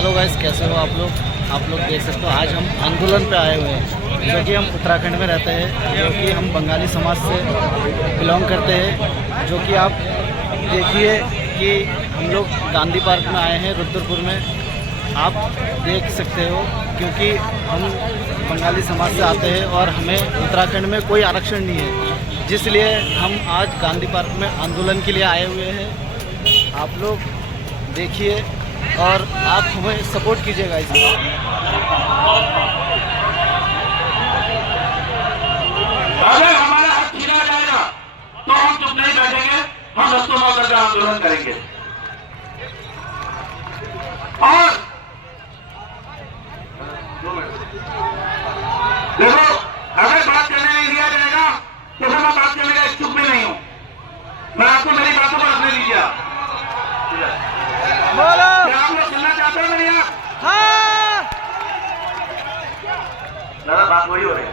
Hello guys, कैसे हो आप लोग देख सकते हो आज हम आंदोलन पे आए हुए हैं, जो कि हम उत्तराखंड में रहते हैं, जो कि हम बंगाली समाज से बिलोंग करते हैं। जो कि आप देखिए कि हम लोग गांधी पार्क में आए हैं रुद्रपुर में, आप देख सकते हो, क्योंकि हम बंगाली समाज से आते हैं और हमें उत्तराखंड में कोई आरक्षण नहीं है, जिसलिए हम आज गांधी पार्क में आंदोलन के लिए आए हुए हैं। आप लोग देखिए और आप हमें सपोर्ट कीजिएगा इसमें। अगर हमारा हक छीना जाएगा तो हम चुप नहीं बैठेंगे, हम रस्तों करके आंदोलन करेंगे। और देखो, अगर बात करने नहीं दिया जाएगा तो फिर मैं बात करने का इच्छुक भी नहीं हूं। मैं आपको मेरी बातों को रखने दीजिए। बोलो। क्या आप लोग सुनना चाहते हो मेरी? आप हाँ। दादा बात वही हो रही है।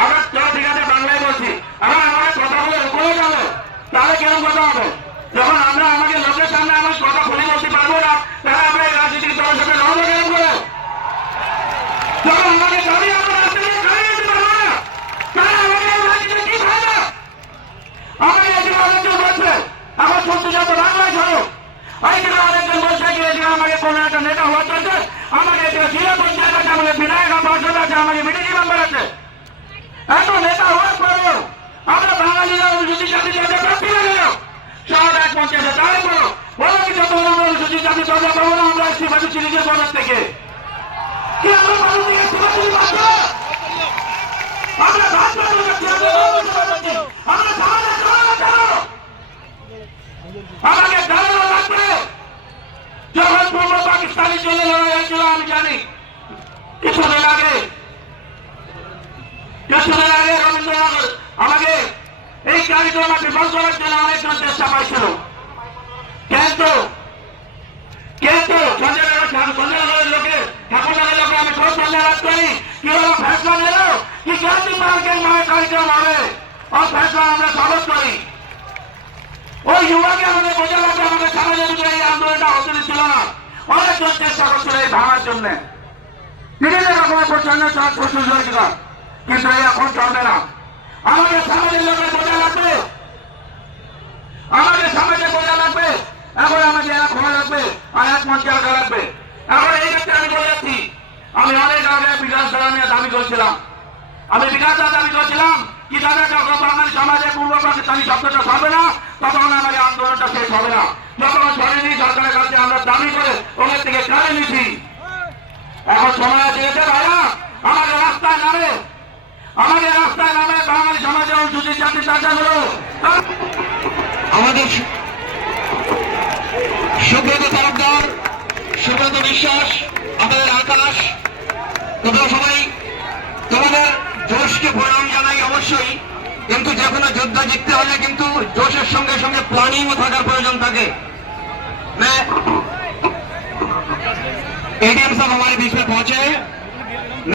আবার চলো ঠিক আছে, বাংলায় বলছি। আমার আমার কথাগুলো রেকর্ড যাবে, তাহলে কেমন কথা হবে? যখন আমরা আমাকে লোকের সামনে আমার কথা খুলে বলতে পারবো না, তাহলে আমরা এই রাজনীতির দলের সাথে লড়বো কেমন করে? যখন আমাকে দাবি আমরা রাস্তা দিয়ে খাইয়ে দিতে পারবো না, তাহলে আমাকে এই রাজনীতির কি ফায়দা? আমাকে এদিকে অনেকজন বলছে, এখন শুনতে যাবো বাংলায় ছাড়ো। এইদিকে অনেকজন বলছে কি এদিকে আমাকে কোনো একটা নেতা হওয়া চলছে, আমাকে এদিকে জেলা পঞ্চায়েত আছে, আমাকে বিধায়ক পার্ষদ আছে, আমাকে বিডিজি মেম্বার আছে। এত নেতা হওয়ার পরেও আমরা বাঙালিরা অনুসূচিত জাতি দরজা প্রার্থী হয়ে গেল। সব এক মঞ্চে এসে দাঁড়িয়ে পড়ো, বলো কি যত আমরা অনুসূচিত জাতি দরজা পাবো না, আমরা ইস্তিফা দিচ্ছি নিজের পদের থেকে। কি আমরা পদের থেকে ইস্তিফা দিতে পারবো? আমরা ভাত পাচ্ছি, আমরা সমাজে চলো কেন? আমাকে দাঁড়ানো লাগবে। যখন পূর্ব পাকিস্তানি চলে লড়াই হয়েছিল আমি জানি। কিছুদিন আগে রবীন্দ্রনাথ আমাকে এই কার্যক্রমে বিফল করার জন্য অনেকজন চেষ্টা পাইছিল, কিন্তু সঞ্জয়নগরের লোকে ঠাকুরনগরের লোকে আমি খুব ধন্যবাদ করি। কি হলো, ফেসলা নিল কি গান্ধী পার্কের মায়ের কার্যক্রম হবে, और फैसला আমরা স্বাগত করি। ওই যুবাকে আমাদের বোঝা লাগবে, আমাদের সমাজের ভিতরে এই আন্দোলনটা হতে দিচ্ছিল না। অনেকজন চেষ্টা করছিল এই ভাঙার জন্য, বিভিন্ন রকমের প্রচন্ড প্রস্তুত হয়েছিল, কিন্তু এই এখন চলবে না। আমাদের সমাজের লোকের বোঝা লাগবে, আমাদের সমাজে বোঝা লাগবে, এখন আমাকে এক হওয়া লাগবে আর এক মঞ্চে রাখা লাগবে। এখন এই ক্ষেত্রে আমি বলে যাচ্ছি, আমি অনেক আগে বিকাশ ধারা নিয়ে দাবি করছিলাম। আমি বিকাশ দাবি করছিলাম কি দাদা, যখন বাঙালি সমাজে পূর্ব পাকিস্তানি শব্দটা হবে না, তখন আমাদের আন্দোলনটা শেষ হবে না। যখন সরেনি সরকারের কাছে আমরা দাবি করে ওদের থেকে কারে নিচ্ছি। এখন সময় আছে গেছে ভাইয়া, আমাদের রাস্তায় নামে বাঙালি সমাজের অনুসূচিত জাতির চাচাগুলো, আমাদের সুব্রত তরফদার, সুব্রত বিশ্বাস, আমাদের আকাশ, তোমরা সবাই তোমাদের জোশকে প্রণাম জানাই অবশ্যই, কিন্তু যে কোনো যুদ্ধ জিততে হলে কিন্তু জোশের সঙ্গে সঙ্গে প্ল্যানিংও থাকার প্রয়োজন থাকে। मैं एडीएम साहब हमारे बीच में पहुंचे हैं।